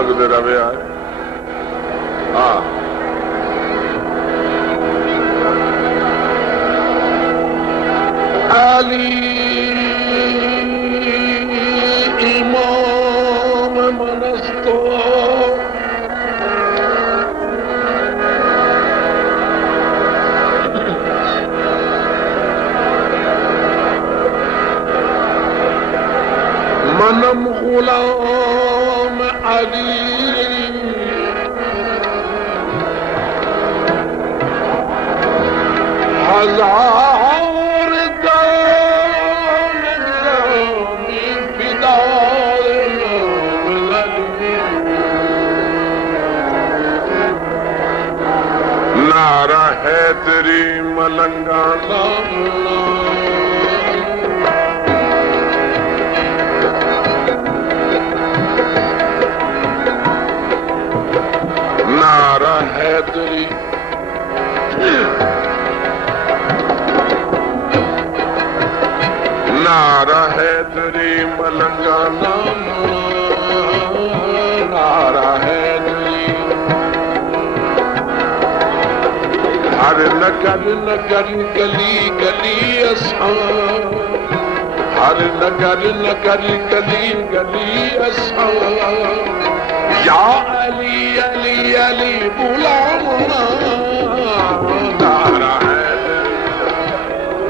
जागदे रवे आए। हाँ अली इमाम मनस्तो मनम गुलाम अली हजार दान जामी फिदार नारा है तेरी मलंगाना नारा है तेरी नारा है तेरी मलंगाना नारा है तेरी हर नगर नगर गली गली असां हर नगर नगर गली गली असां या अली अली अली बुलाना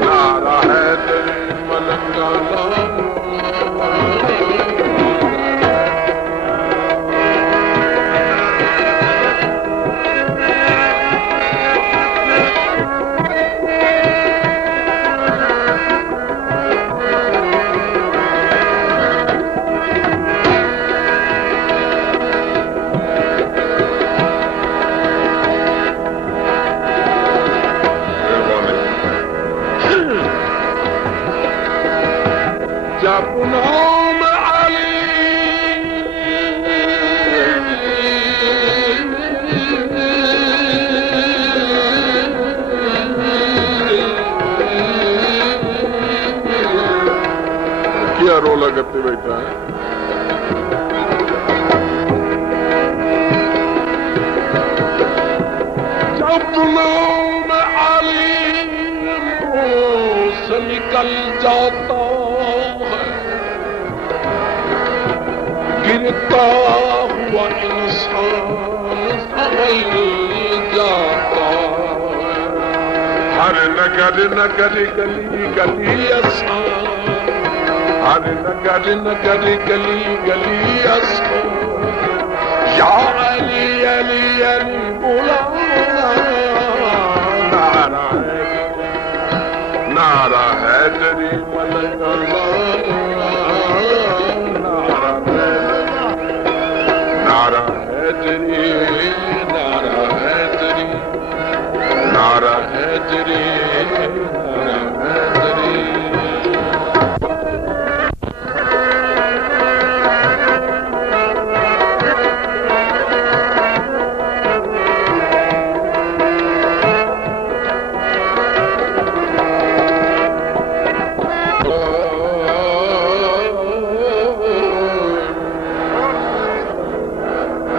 नारा है तेरी मलंगाना जब नाम अली क्या रोला करते बैठा है जब नाम अली मुंह से निकल जाता गिरता हुआ इंसान संभल जाता हर नगर नगर गली गली असां हर नगर नगर गली गली असां या अली अली अली बुलाना नारा है तेरी मलंगाना नारा है तेरी नारा है तेरी नारा है तेरी नारा है तेरी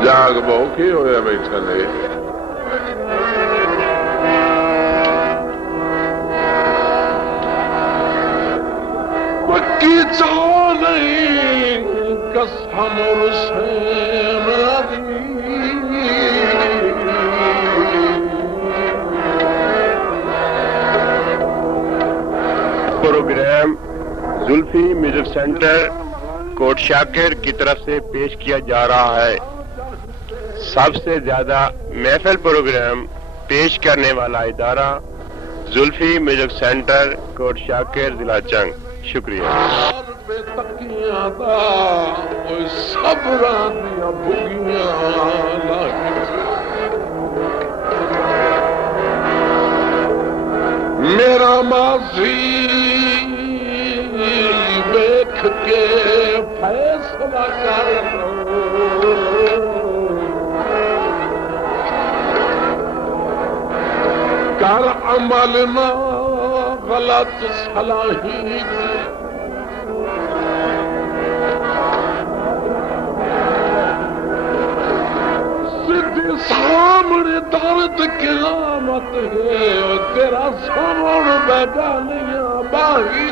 जाग बहु की होया बैठा ले पक्की चाल कसम program Zulfi music center Kot Shakir की तरफ से पेश किया जा रहा है। सबसे ज्यादा महफिल प्रोग्राम पेश करने वाला इदारा जुल्फी म्यूजिक सेंटर कोट शाकिर जिला जंग। शुक्रिया। मेरा माजी देख के फैसला कर कर अमल ना गलत सलाही तेरा सामण बेगानियां बाही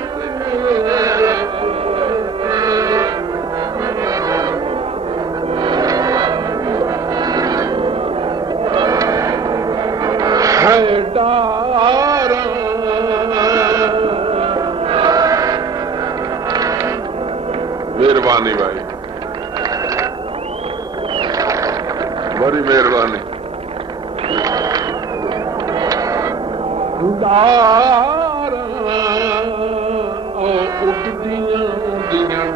है डार मेहरबानी भाई, बड़ी मेहरबानी। डार उठदियां दियां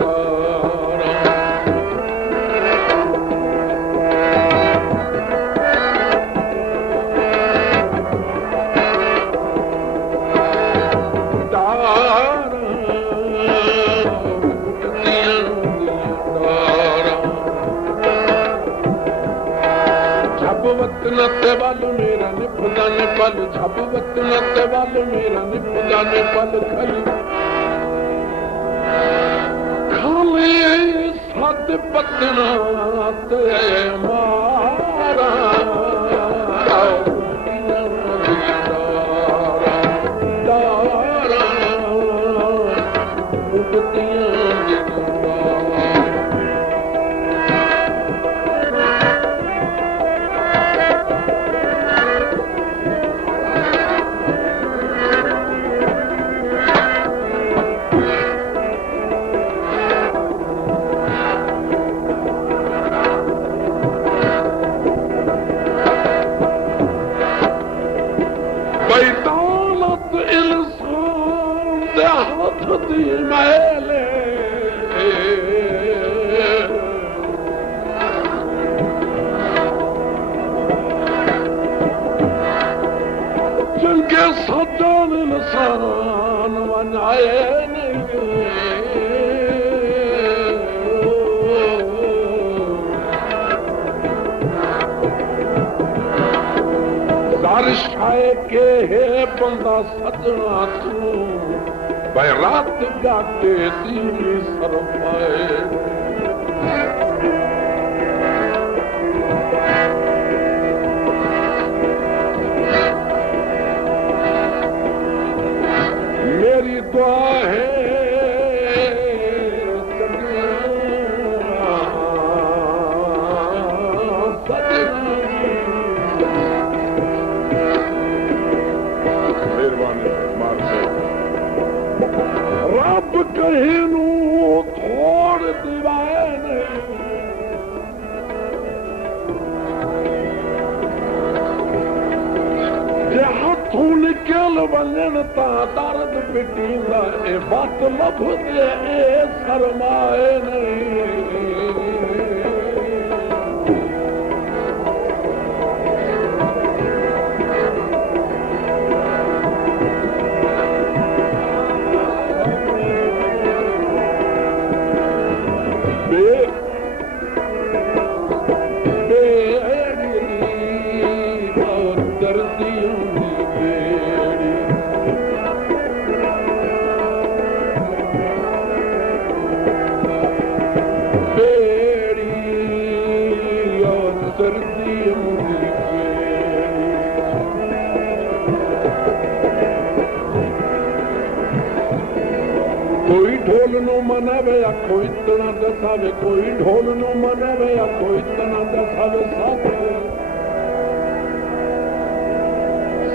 डार वतन ते वल मेरा निपदा ने पल झप वतन ते वल मेरा निपदा ने पल खली खाले सद पतना ते मारा जिनके सदन इंसान बनाए बारिश आए के है बंदा सजना तू भाई रात गाते दी सर पाए मेरी दुआ है रब कहीं नू थोड़ दीवाने जे हाथों निकल वञण ता दर्द पिटींदा ए बात लभदे ए शर्माए नहीं कोई ढोल नु मनावे आखो इतना दसावे कोई ढोल नु मनावे आखो इतना दसावे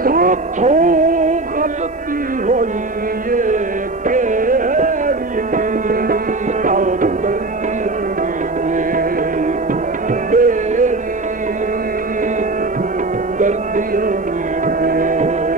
साथों गलती होई ये केड़ी और दर्दी होगी